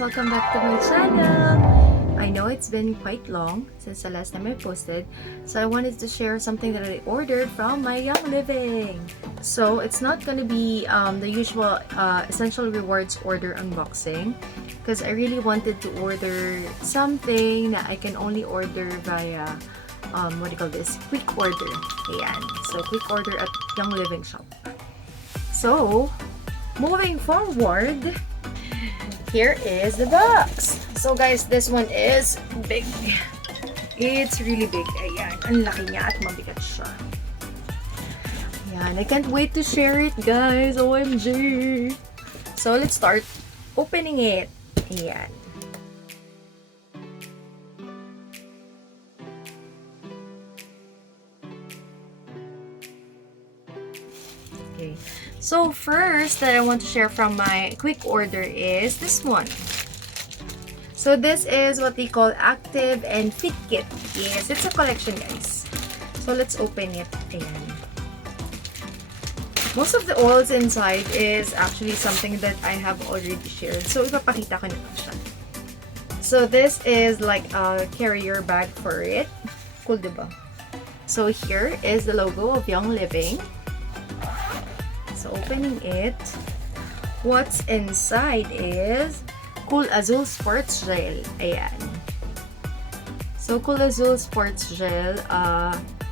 guys! Welcome back to my channel! I know it's been quite long since the last time I posted, so I wanted to share something that I ordered from my Young Living. So it's not gonna be the usual Essential Rewards order unboxing because I really wanted to order something that I can only order via quick order. Ayan. So quick order at Young Living shop. So moving forward, here is the box. So guys, this one is big. It's really big. Ayan, ang laki niya at mabigat siya. Ayan, I can't wait to share it guys. OMG! So let's start opening it. Ayan. Okay. So first that I want to share from my quick order is this one. So this is what they call Active and Fit Kit. Yes, it's a collection guys. So let's open it. Ayan. Most of the oils inside is actually something that I have already shared. So ipapakita ko na lang siya. So this is like a carrier bag for it. Cool, diba? So here is the logo of Young Living. So opening it, what's inside is Cool Azul Sports Gel. Ayan. So Cool Azul Sports Gel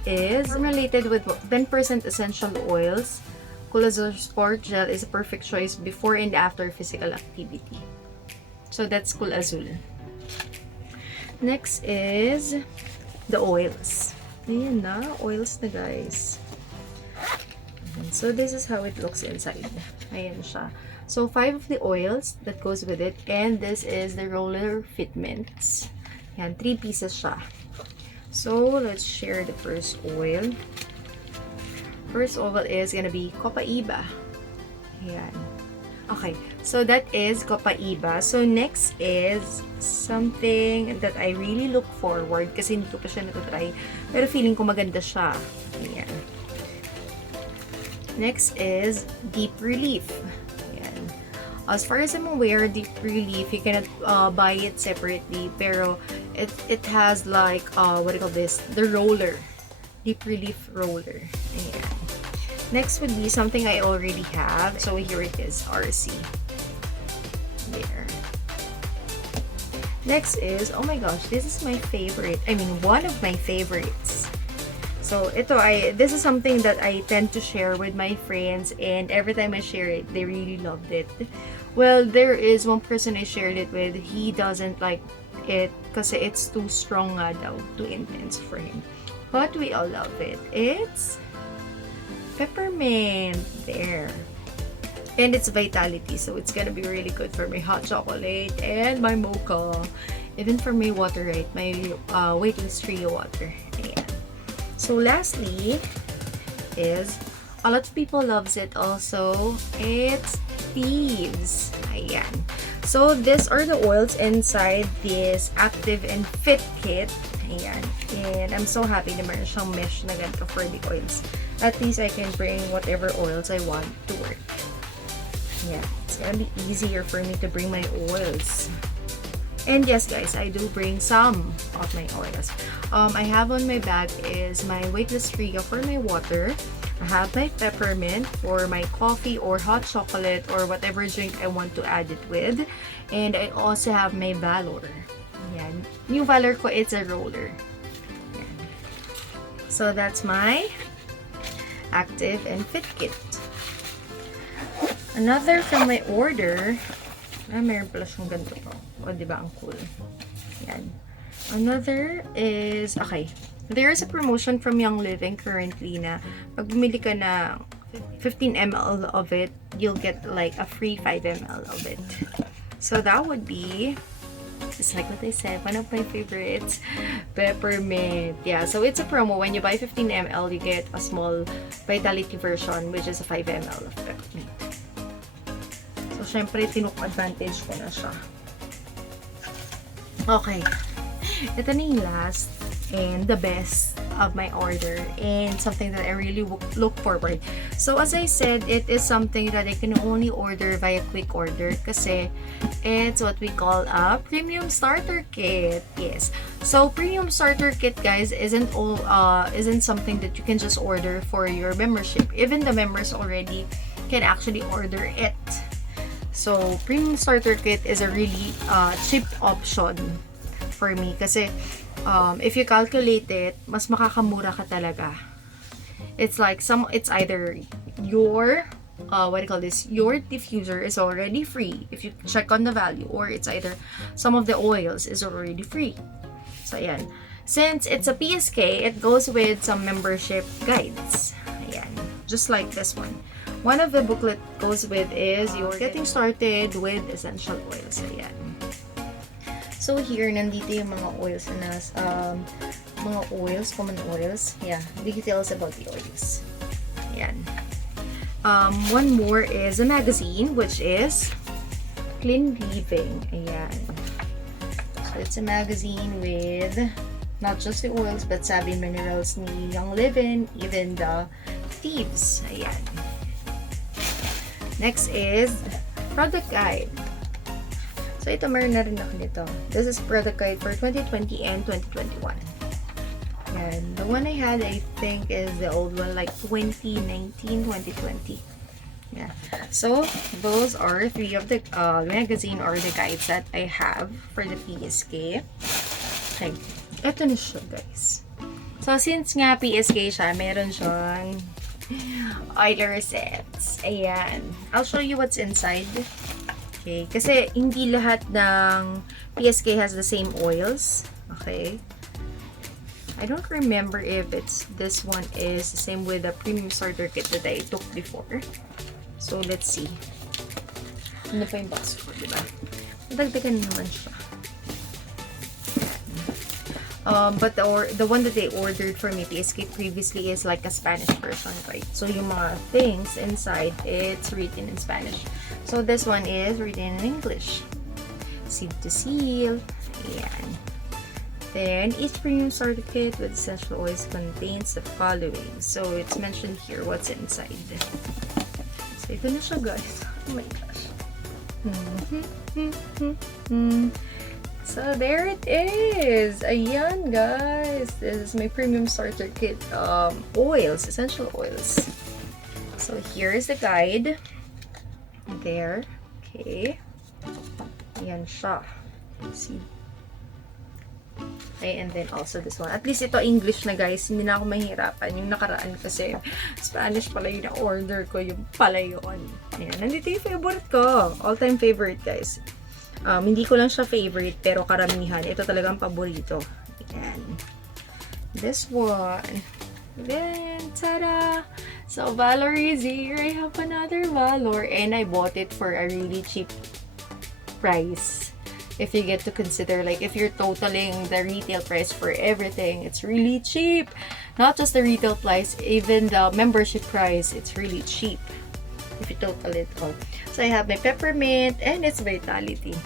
is formulated with 10% essential oils. Cool Azul Sports Gel is a perfect choice before and after physical activity. So that's Cool Azul. Next is the oils. Ayan na, oils na guys. So this is how it looks inside. Ayan siya. So 5 of the oils that goes with it, and this is the roller fitments. Ayan, 3 pieces siya. So let's share the first oil. First oil is gonna be Copaiba. Ayan. Okay, so that is Copaiba. So next is something that I really look forward kasi hindi ko pa siya natutry, pero feeling ko maganda siya. Ayan. Next is Deep Relief. Ayan. As far as I'm aware, Deep Relief, you cannot buy it separately, pero it has like, the roller. Deep Relief roller. Ayan. Next would be something I already have. So here it is, RC. There. Next is, oh my gosh, this is my favorite. I mean, one of my favorites. So, this is something that I tend to share with my friends, and every time I share it, they really loved it. Well, there is one person I shared it with, he doesn't like it kasi it's too strong nga daw, too intense for him. But we all love it. It's peppermint. There. And it's vitality, so it's gonna be really good for my hot chocolate and my mocha. Even for my water, right? My weightless trio water. Ayan. So lastly is, a lot of people loves it also, it's Thieves. Ayan. So these are the oils inside this Active and Fit Kit. Ayan. And I'm so happy na meron siyang mesh na ganito for the oils. At least I can bring whatever oils I want to work. Yeah, it's gonna be easier for me to bring my oils. And yes guys, I do bring some of my oils. I have on my bag is my weightless trio for my water. I have my peppermint for my coffee or hot chocolate or whatever drink I want to add it with. And I also have my Valor. Yan. New Valor ko, it's a roller. Yan. So that's my Active and Fit Kit. Another from my order, meron pala siyang ganito po. O, diba? Ang cool. Yan. Another is, okay. There is a promotion from Young Living currently na pag bumili ka na 15 ml of it, you'll get like a free 5 ml of it. So that would be, just like what I said, one of my favorites, peppermint. Yeah, so it's a promo. When you buy 15 ml, you get a small vitality version, which is a 5 ml of peppermint. So, syempre, tinuk advantage ko na siya. Okay. Ito na yung last and the best of my order and something that I really look forward. So as I said, it is something that I can only order via quick order kasi it's what we call a premium starter kit. Yes. So premium starter kit, guys, isn't something that you can just order for your membership. Even the members already can actually order it. So premium starter kit is a really cheap option for me kasi if you calculate it, mas makakamura ka talaga. It's like it's either your what do you call this? Your diffuser is already free if you check on the value, or it's either some of the oils is already free. So ayan. Since it's a PSK, it goes with some membership guides. Ayan. Just like this one. One of the booklet goes with is your getting started with essential oils. Ayan. So here, nandito yung mga oils na mga oils, common oils. Yeah, details about the oils. Ayan. One more is a magazine, which is Clean Living. Ayan. So it's a magazine with not just the oils, but sabi minerals ni Young Living, even the thieves. Ayan. Next is product guide. So, ito meron na rin ako nito. This is product guide for 2020 and 2021. And the one I had, I think, is the old one, like 2019, 2020. Yeah. So, those are 3 of the magazine or the guides that I have for the PSK. Okay. Ito na siya, guys. So, since nga PSK siya, meron siyang oiler sets. Ayan. I'll show you what's inside. Okay, kasi hindi lahat ng PSK has the same oils. Okay. I don't remember if this one is the same with the premium starter kit that I took before. So, let's see. Ano pa yung box ko, diba? Nadagdagan naman siya. But the one that they ordered for me, PSK previously, is like a Spanish version, right? So, yung mga things inside, it's written in Spanish. So, this one is written in English. Seal to seal. Ayan. Then, each premium starter kit with essential oils contains the following. So, it's mentioned here what's inside. So, ito na siya, guys. Oh my gosh. So, there it is. Ayan, guys. This is my premium starter kit. Oils, essential oils. So, here is the guide. There. Okay. Ayan siya. See? Okay, and then also this one. At least ito English na, guys. Hindi na ako mahirapan. Yung nakaraan kasi Spanish pala yung na-order ko. Yung pala yun. Ayan. Nandito yung favorite ko. All-time favorite, guys. Hindi ko lang siya favorite, pero karamihan. Ito talagang paborito. Ayan. This one. Then, tada! So, Valor is here. I have another Valor. And I bought it for a really cheap price. If you get to consider, like, if you're totaling the retail price for everything, it's really cheap. Not just the retail price, even the membership price, it's really cheap. If you total it all. So, I have my peppermint and its vitality.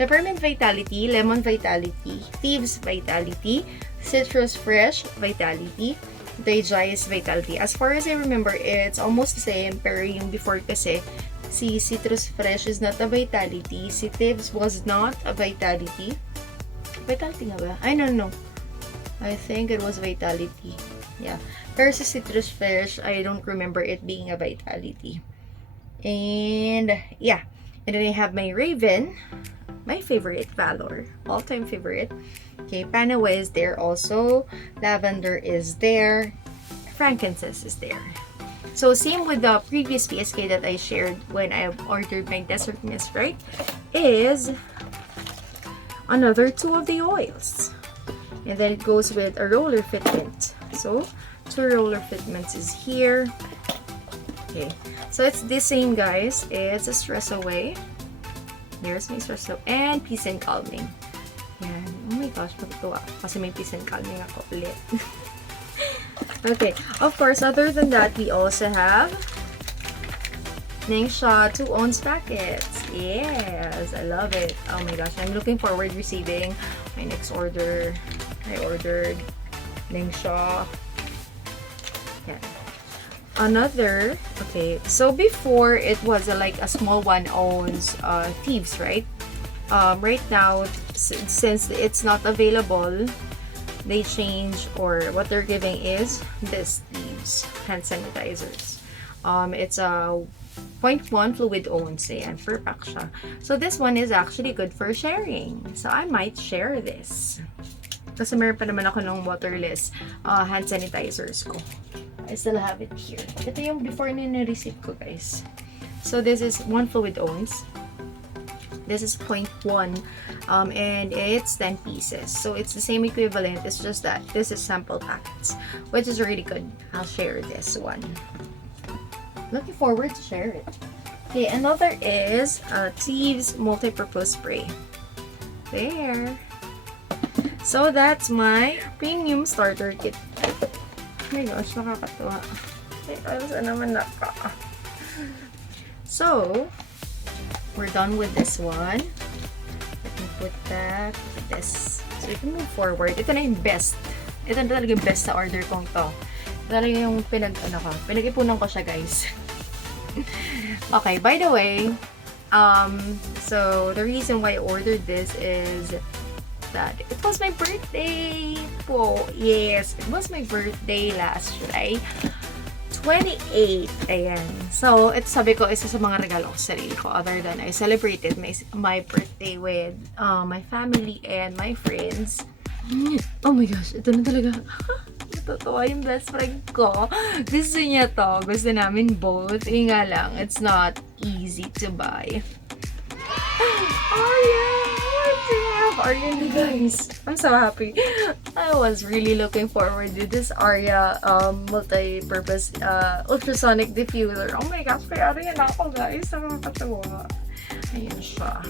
Peppermint vitality, lemon vitality, thieves vitality, citrus fresh vitality, Digize vitality. As far as I remember, it's almost the same, pero yung before kasi, si citrus fresh is not a vitality, si thieves was not a vitality. Vitality nga ba? I don't know. I think it was vitality. Yeah. Pero si citrus fresh, I don't remember it being a vitality. And, yeah. And then I have my Raven, my favorite Valor, all-time favorite. Okay, Panawa is there also. Lavender is there. Frankincense is there. So, same with the previous PSK that I shared when I ordered my Desert Mist, right? Is another 2 of the oils. And then it goes with a roller fitment. So, 2 roller fitments is here. Okay. So, it's the same, guys. It's a stress away. There's my stress away. And peace and calming. Yan. Oh my gosh, matutuwa. Kasi may peace and calming ako ulit. Okay. Of course, other than that, we also have Ningxia 2 ounce packets. Yes, I love it. Oh my gosh, I'm looking forward receiving my next order. I ordered Ning siya. Yan. Another, okay, so before it was like a small 1 ounce thieves, right? Right now, since it's not available, they change, or what they're giving is this thieves hand sanitizers. It's a 0.1 fluid ounce, ayan, per pack siya. So this one is actually good for sharing. So I might share this. Kasi meron pa naman ako ng waterless hand sanitizers ko. I still have it here. Ito yung before na na-receive ko, guys. So this is 1 fluid ounce. This is 0.1 and it's 10 pieces. So it's the same equivalent. It's just that this is sample packets, which is really good. I'll share this one. Looking forward to share it. Okay, another is Thieves multi-purpose spray. There. So that's my premium starter kit. Oh my gosh, nakakatuwa. Saan naman naka? So, we're done with this one. Let me put that, this. So, you can move forward. Ito na yung best. Ito na talaga yung best sa order kong to. Ito talaga yung pinag-ipunan ko siya, guys. Okay, by the way, so the reason why I ordered this is that it was my birthday po. Yes, it was my birthday last July 28. Ayan. So, ito sabi ko, isa sa mga regalo ko sa sarili ko, other than I celebrated my birthday with my family and my friends. Oh my gosh, ito na talaga. Totoo yung best friend ko. Gusto niya to. Gusto namin both. Yung nga lang, it's not easy to buy. Aria! Aria, guys. I'm so happy. I was really looking forward to this Aria multi-purpose ultrasonic diffuser. Oh my gosh, kaya Aria na ako, guys. Nakakatawa. Ayan siya.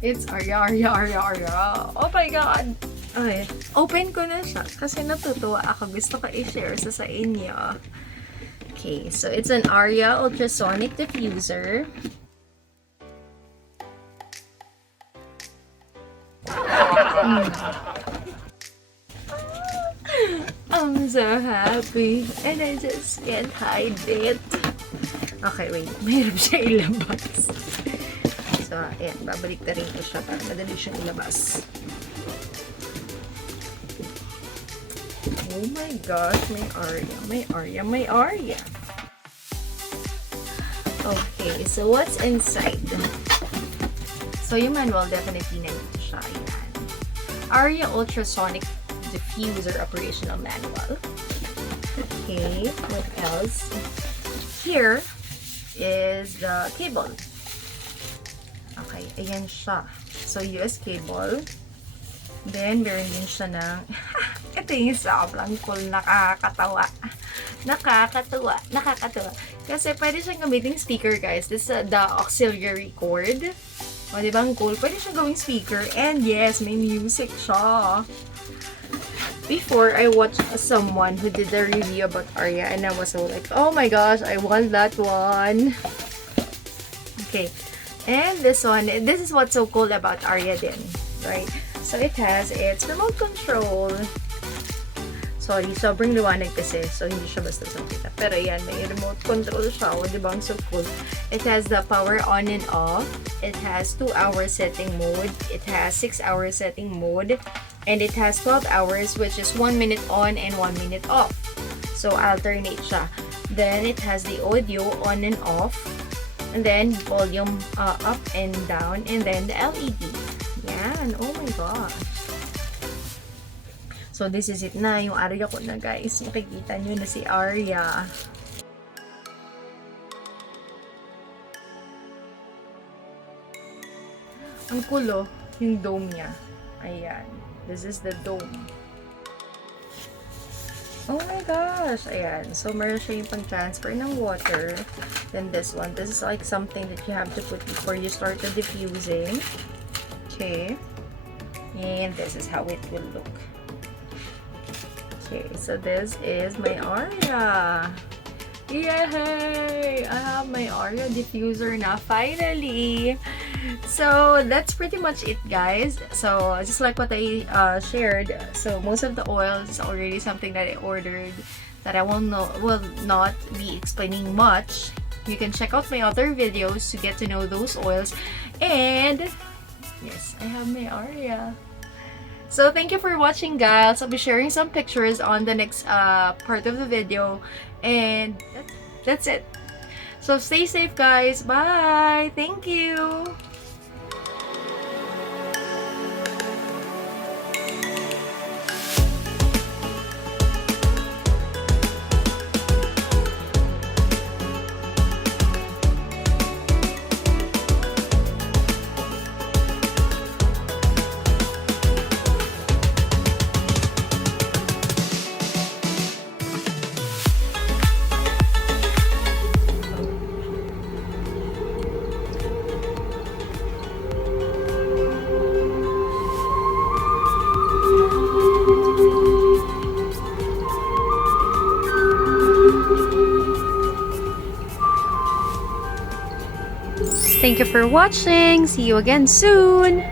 It's Aria, Aria, Aria, Aria. Oh my god. Ay, open ko na siya kasi natutuwa ako. Gusto ko i-share sa inyo. Okay, so it's an Aria Ultrasonic Diffuser. I'm so happy and I just can't hide it. Okay, wait. Mahirap siya ilabas. So, ayan. Babalik na rin ko siya para madali siyang ilabas. Oh my gosh, may Aria, may Aria, may Aria. Okay, so what's inside? So yung manual, definitely nandito siya. Ayan. Aria Ultrasonic Diffuser Operational Manual. Okay, what else? Here is the cable. Okay, ayan siya. So, US cable. Then, meron din siya ng ito yung sobrang cool, nakakatawa. Nakakatawa. Kasi pwede siyang gamitin speaker, guys. This is the auxiliary cord. O, diba ang cool? Pwede siyang gawing speaker. And yes, may music siya. Before, I watched someone who did a review about Aria and I was so like, oh my gosh, I want that one. Okay. And this one, this is what's so cool about Aria din, right? So, it has its remote control. Sorry, sobrang liwanag kasi. So, hindi siya basta kita. Pero yan, may remote control siya. O, diba? Ang so cool. It has the power on and off. It has 2-hour setting mode. It has 6-hour setting mode. And it has 12 hours, which is 1 minute on and 1 minute off. So, alternate siya. Then, it has the audio on and off. And then, volume up and down. And then, the LED. Yan. Oh my gosh. So, this is it na. Yung Aria ko na, guys. Makikita nyo na si Aria. Ang kulo, yung dome niya. Ayan. This is the dome. Oh my gosh! Ayan. So, meron siya yung pang-transfer ng water. Then, this one. This is like something that you have to put before you start the diffusing. Okay. And this is how it will look. Okay, so this is my Aria. Yay! I have my Aria diffuser na finally. So that's pretty much it, guys. So just like what I shared, so most of the oils is already something that I ordered that I will not be explaining much. You can check out my other videos to get to know those oils. And yes, I have my Aria. So thank you for watching, guys. I'll be sharing some pictures on the next part of the video. And that's it. So stay safe, guys. Bye. Thank you. Thank you for watching. See you again soon.